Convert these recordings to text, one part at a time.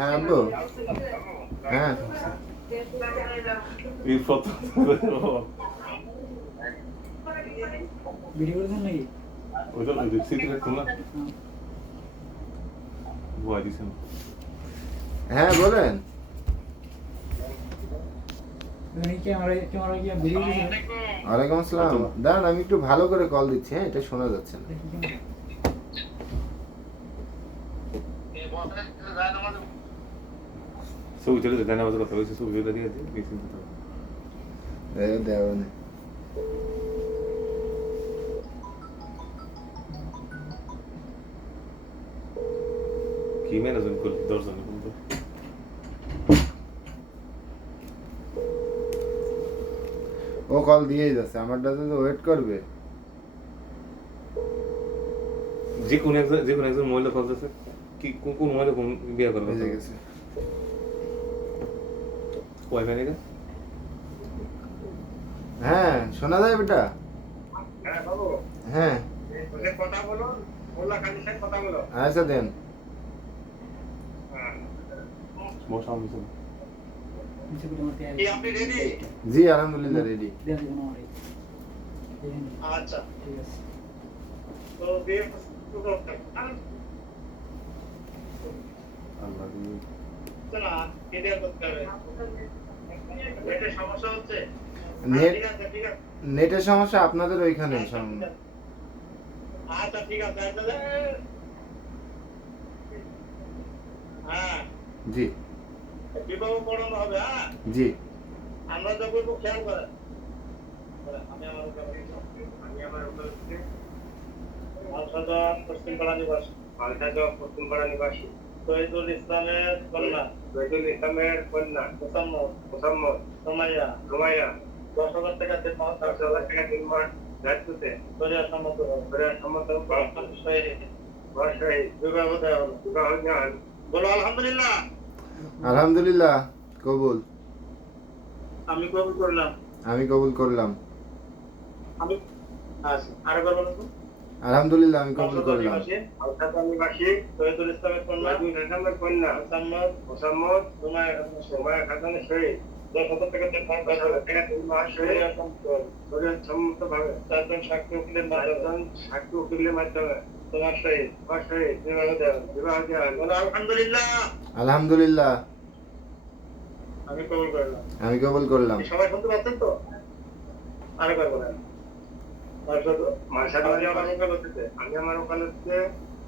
হ্যাঁ আব্বু, হ্যাঁ এই প্রথম ভিডিও করেছেন নাকি? ওইটা স্মৃতি রাখতো না ভয় দিছেন হ্যাঁ বলেন। ক্যামেরা কি ভিডিও করেছেন? ওয়ালাইকুম আসসালাম। দাঁড়ান আমি একটু ভালো করে কল দিচ্ছি। হ্যাঁ, এটা শোনা যাচ্ছে না। ছবি চলে যায় নামাজের কথা বলছে ছবি দাঁড়িয়ে আছে কিছু দেওয়া নেই। কি ম্যানেজমেন্ট করলি 10 জনের কিন্তু ও কল দিয়েই যাচ্ছে, আমারটাতে তো ওয়েট করবে। যে কোন একজন মহিলা কল দিচ্ছে কি কোন মহিলা কোন বিয়ে করবে বুঝে গেছে। ওয়াইফাই নেই হ্যাঁ শোনা যায় বেটা? হ্যাঁ বাবু, হ্যাঁ ওদের কথা বলো, মোল্লা কাজী সাহেব কথা বলো। আচ্ছা দেন। হ্যাঁ। বসা আমি কি আপনি রেডি? জি আলহামদুলিল্লাহ রেডি। আচ্ছা, ঠিক আছে। তো বিয়ে শুরু করতে আল্লাহ না, ক্লিয়ার করতে হবে। নেটের সমস্যা হচ্ছে? নেট ঠিক আছে, ঠিক আছে। নেটের সমস্যা আপনাদের ওইখানে। আচ্ছা ঠিক আছে, আচ্ছা। হ্যাঁ, জি বিবাহ পড়ানো হবে। হ্যাঁ, জি আমরা তো বলবো খেয়াল করেন। আমি আমার উপলক্ষে আলসাদ পশ্চিমপাড়া নিবাসী। পশ্চিমপাড়া নিবাসী শহীদুল ইসলামের কন্যা। শহীদুল ইসলামের কন্যা মোসাম্মদ সোমাইয়া 10,000 টাকা 10,000 টাকা 3 মাস দায়িত্বতে শরিয়া সম্মত বিবাহ দেওয়া হলো। বলো আলহামদুলিল্লাহ। আলহামদুলিল্লাহ কবুল। আমি কবুল করলাম। আমি কবুল করলাম। আমি আচ্ছা আরেকবার বলুন তো। আলহামদুলিল্লাহ আমি কবুল করলাম। আলসাদ নিবাসী শহীদুল ইসলামের কন্যা মোসাম্মদ সোমাইয়া খাতুনের শহীদ 10,000 টাকা 10,000 টাকা 3 মাস শরিয়া সম্মত ভাবে 4 জন সাক্ষী উকিলের মাধ্যমে তোমার শহীদ বিবাহ দেওয়া হলো। আলহামদুলিল্লাহ। আলহামদুলিল্লাহ আমি কবুল করলাম। আমি কবুল করলাম। সবাই শুনতে পাচ্ছেন তো? আরেকবার বলেন। আমি আমার ওকালতে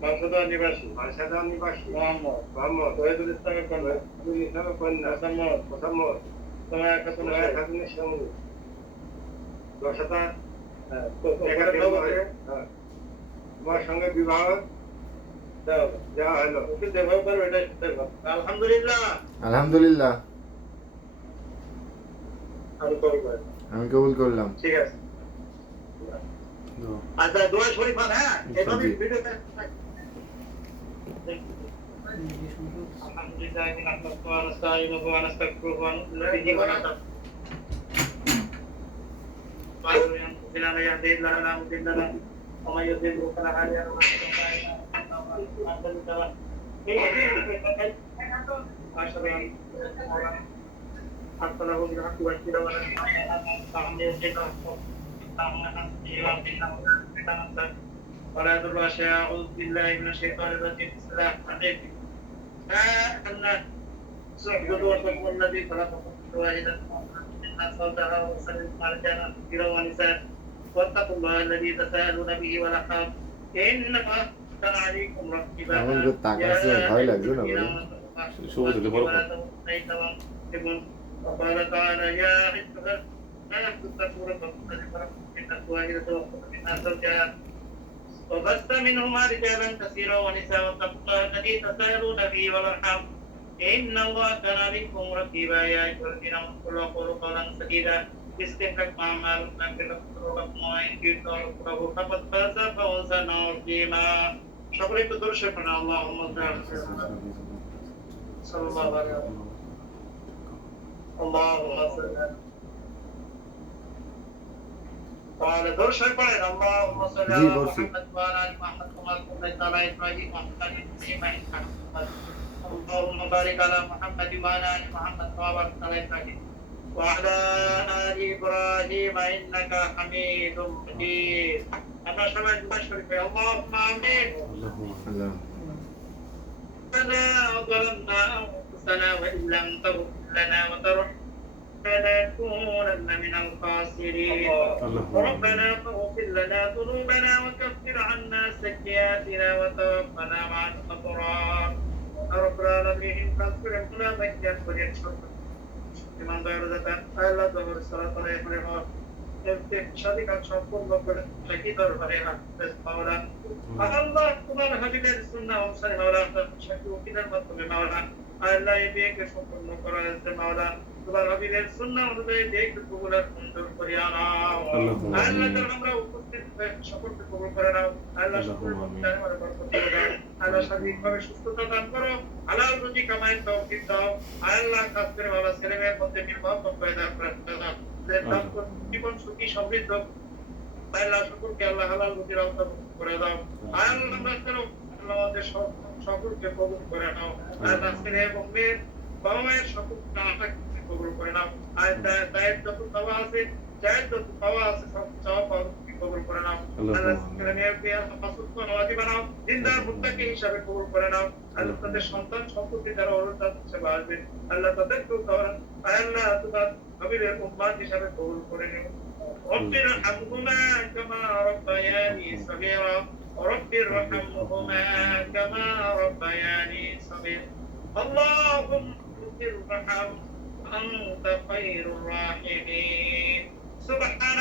মানসাদা নিবাসী মোহাম্মদ শহীদুল ইসলামের কন্যা মোসাম্মদ সোমাইয়া খাতুনের সঙ্গে 10,000 তোমার সঙ্গে বিবাহ দেওয়া হলো। দেওয়া করবে এটাই সত্যের কথা। আলহামদুলিল্লাহ। আলহামদুলিল্লাহ আমি কবুল করলাম। আমি কবুল করলাম। ঠিক আছে। আচ্ছা দোয়া শরীফ পান। হ্যাঁ এভাবে জি। ভিডিওতে আলহামদুলিল্লাহ নাহমাদুহু ওয়া নাস্তাঈনুহু ওয়া নাস্তাগফিরুহু ওয়া নু'মিনু বিহি ওয়া ولا تضر شيئا. أعوذ بالله من الشيطان الرجيم. بسم الله الرحمن الرحيم. اعبدوا ربكم الذي خلقكم من واحدة منها زوجها وسلم على رجالا كثيرا ونساء واتقوا الله الذي تساءلون به والأرحام إن الله كان عليكم رقيبا. এমন করে তাকাচ্ছে, ভয় লাগছে না বলো? সবুজ হতে বড় وقال تعالى يا أيها الناس اتقوا ربكم الذي خلقكم من نفس واحدة وخلق منها زوجها وبث منهما رجالا كثيرا ونساء واتقوا الله الذي تساءلون به والأرحام إن الله كان عليكم رقيبا. يا أيها الذين آمنوا قولوا قولا سديدا يصلح لكم أعمالكم ويغفر لكم ومن يطع الله فقد فاز فوزا عظيما. সকলে একটু দূরে সরে পড়েন। আল্লাহুম্মা সাল্লাল্লাহু আলাইহি ওয়া সাল্লাম। আল্লাহুম্মা সাল্লি قال دور شوي پڑھے اللهم صل جی، على بورسی. محمد وعلى ال محمد كما صليت على ابراهيم وعلى ال ابراهيم انك حميد مجيد اللهم بارك على محمد وعلى ال محمد كما باركت على ابراهيم وعلى ال ابراهيم انك حميد مجيد. انا سمعت بشرك اللهم امين. আল্লাহ ربنا ظلمنا انفسنا وان لم تغفر لنا وترحمنا لنكونن من الخاسرين. ربنا فاغفر لنا ذنوبنا وكفر عنا سيئاتنا وتوفنا مع الابرار. رب العالمين فاغفر لنا مجدا وليكشف لمن غير ذاك الا ظهر الصلاه عليه সাথে কাজ সম্পূর্ণ করে থাকি দরবারে হাফেজ মাওলানা। আল্লাহ তোমার হাবিবের সুন্নাহ অনুসারে মাওলানা সাথী ওকিলের মাধ্যমে মাওলানা আল্লাহ এই বিয়েকে সম্পূর্ণ করা হয়েছে মাওলানা। তোমার হাবিবের সুন্নাহ অনুযায়ী বিয়েকে কবুল আর মঞ্জুর করে নাও। আল্লাহ আমরা উপস্থিত সকলকে কবুল করে নাও। আল্লাহ সকল মুসলিমের বরকত দাও। আল্লাহ শারীরিকভাবে সুস্থতা দান করো। হালাল রুজি কামাই তৌফিক দাও। আল্লাহ খাস করে বাবা ছেলে মেয়ের মধ্যে মিল মহব্বত পয়দা করে দাও। জীবন সুখী সমৃদ্ধ আল্লাহ সকলকে আল্লাহ হালাল রুজির অন্তর্ভুক্ত করে দাও। আল্লাহ আমাদের সকলকে কবুল করে নাও। আল্লাহ ছেলে এবং মেয়ের বাবা মায়ের সকলকে আশাকে কবুল করে নাও। আর দায়ের যত পাওয়া আছে যায়ের যত পাওয়া আছে সব চাওয়া পাওয়া কবুল করে নাও। আল্লাহ ছেলে মেয়েকে মাসুদ নওয়াজি বানাও। জিন্দার মুত্তাকি হিসাবে কবুল করে নাও। আল্লাহ তাদের সন্তান সম্পত্তি যারা অনুদান হিসেবে আসবে আল্লাহ তাদেরকেও আল্লাহ তোমার হাবিবের উম্মাত হিসাবে কবুল করে নিও। رب ارحمهما كما ربياني صغيرا رب ارحمهما كما ربياني صغيرا اللهم ارحم أنت خير الراحمين سبحان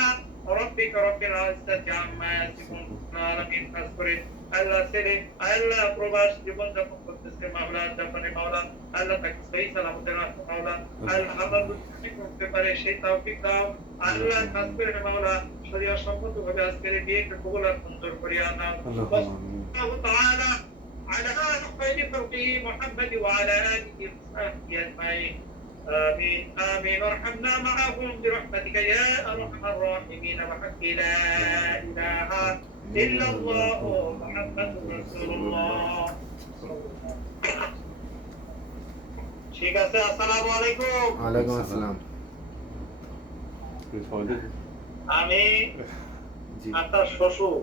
ربك رب العزة عما يصفون العالمين فاذكره আল্লাহ ছেড়ে আল্লাহ প্রবাস জীবন যাপন করতেছে মাওলা জাপানে মাওলা আল্লাহ তাকে সহি সালামতে রাখো মাওলা আল্লাহ হালাল রুজি করতে পারে সেই তৌফিক দাও আল্লাহ খাস করে মাওলা শরীয়ত সম্মতভাবে আজকের বিয়েকে কবুল আর মঞ্জুর করিয়া নাও আল্লাহু তাআলা على خير خلقه محمد وعلى آله وصحبه أجمعين آمين آمين وارحمنا معهم برحمتك يا أرحم الراحمين وحق لا إله إلا الله محمد رسول الله ঠিক আছে আসসালামু আলাইকুম ওয়ালাইকুম আসসালাম আমি জি আপনার শ্বশুর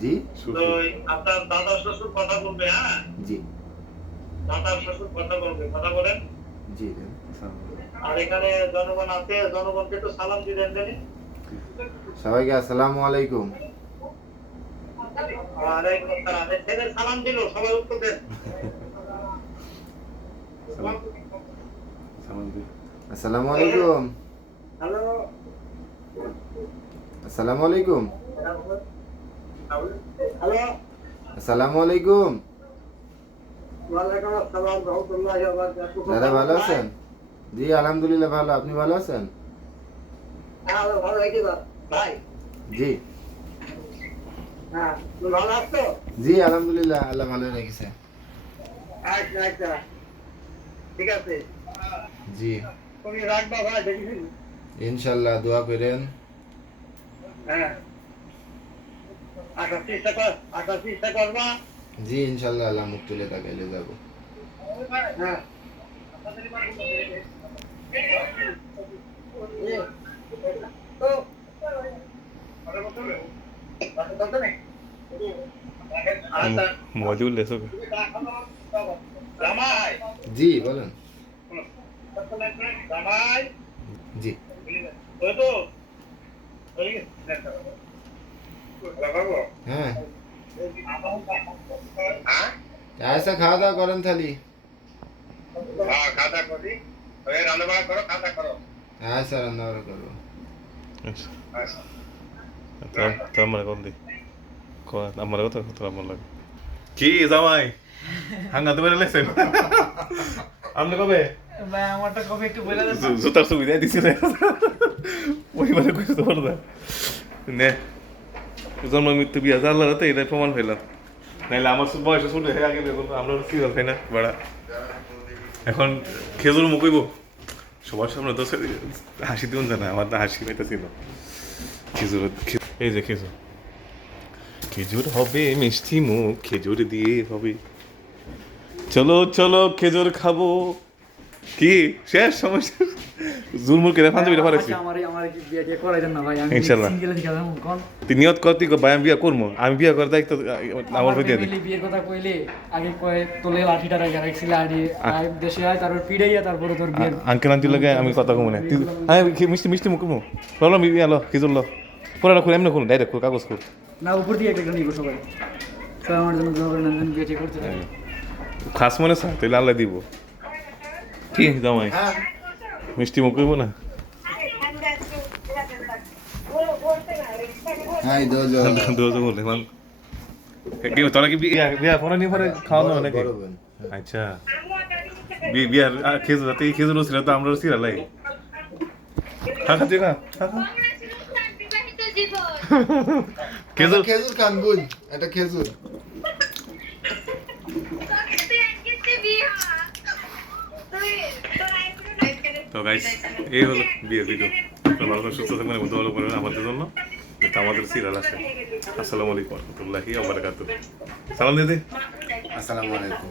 জি তো আপনার দাদা শ্বশুর কথা বলবে হ্যাঁ জি দাদার শ্বশুর কথা বলবে কথা বলেন জি আর এখানে জনগণ আছে জনগণকে তো সালাম দিবেন জানি সবাইকে আসসালামু আলাইকুম ওয়ালাইকুম আসসালাম ছেলে সালাম দিল সবাই উত্তর দেন আসসালামু আলাইকুম হ্যালো আসসালামু আলাইকুম হ্যালো আসসালামু আলাইকুম ওয়ালাইকুম আসসালাম রাহমাতুল্লাহি ওয়া বারাকাতুহু দাদা ভালো আছেন জি আলহামদুলিল্লাহ ভালো আপনি ভালো আছেন হ্যাঁ ভালো হয়েছে ভাই জি হ্যাঁ তুমি ভালো আছো জি আলহামদুলিল্লাহ আল্লাহ ভালো রেখেছে আচ্ছা আচ্ছা ঠিক আছে জি তুমি রাখবা ভাই দেখিস ইনশাআল্লাহ দোয়া করেন হ্যাঁ আচ্ছা চেষ্টা করবা জি ইনশাআল্লাহ আল্লাহ মুখ তুলে তাকাইলে যাব হ্যাঁ মজুল লেসো জামাই জি বলেন জামাই জি ওই তো হ্যাঁ ऐसा খাওয়া দাওয়া করেন থালি হ্যাঁ খাতা করি ওই রান্না করো খাতা করো আচ্ছা রান্না বান্না করবো তোর আমার কল দি আমার কথা তোর আমার লাগে কি জামাই হাঙ্গাতে বেড়ে লেছেন আপনি কবে ভাই আমারটা কবে একটু বলে দেন জুতার সুবিধা দিছিল পরিবারে কইতে তো পারদা নে জন্ম মৃত্যু বিয়া আল্লাহর হাতে এটা প্রমাণ পেলাম নাইলে আমার বয়স ছোট হয়ে আগে আমরা সিরিয়াল খাই না বাড়া এখন খেজুর মুখইব সবার সামনে তো হাসি দিন জানা আমার তো হাসি এটা ছিল খেজুর এই যে খেজুর খেজুর হবে মিষ্টি মুখ খেজুর দিয়ে হবে চলো চলো খেজুর খাবো কি শেষ সমস্যা জুলমুল করে পাঞ্জাবিটা পারেছি আচ্ছা, আমার কি বিয়ে টিয়ে করাই দেন না ভাই, আমি ইনশাল্লাহ। সিঙ্গেল থেকে যাবো কোন তুই নিয়ত কর তুই ভাই আমি বিয়া করবো আমি বিয়া করে দায়িত্ব আমার দিয়ে দে family বিয়ের কথা কইলে আগে কয় তোলে লাঠিটা রাখা রাখছিল আড়ি আর দেশে হয় তারপর পিড়াইয়া তারপরে তোর বিয়ের আঙ্কেল আন্টি লাগে আমি কথা কমু না তুই আমি মিষ্টি মিষ্টি মুখ কমু বললাম বিয়া লো খেজুর লো পুরোটা খুলে এমনি খুলুন ডাইরেক্ট খুল কাগজ খুল না উপর দিয়ে একটা নিব সবাই সবাই আমার জন্য দোয়া করেন, আমি যেন বিয়ে টিয়ে করতে পারি। খাস মনে চায় তাহলে আল্লাহ দিব কি জামাই হ্যাঁ মিষ্টি মুখ করবো না হাই দোজো দোজ বলে মান কি তোরা কি বিয়া বিয়া পরে নিয়ে পরে খাওয়া দাওয়া নাকি বড় বোন আচ্ছা বিয়ার খেজুর রাতে খেজুর ছিল তো আমরা সিরা লাই খাখা দেখা খাখা খেজুর খেজুর খান বোন এটা খেজুর তো গাইস এই হলো বিয়ের ভিডিও ভালো করে সুস্থ থাকবেন এবং দোয়া করবেন আমাদের জন্য কিন্তু আমাদের সিরিয়াল আছে আসসালামু আলাইকুম ওয়া রাহমাতুল্লাহি ওয়া বারাকাতুহু সালাম দিদি আসসালামু আলাইকুম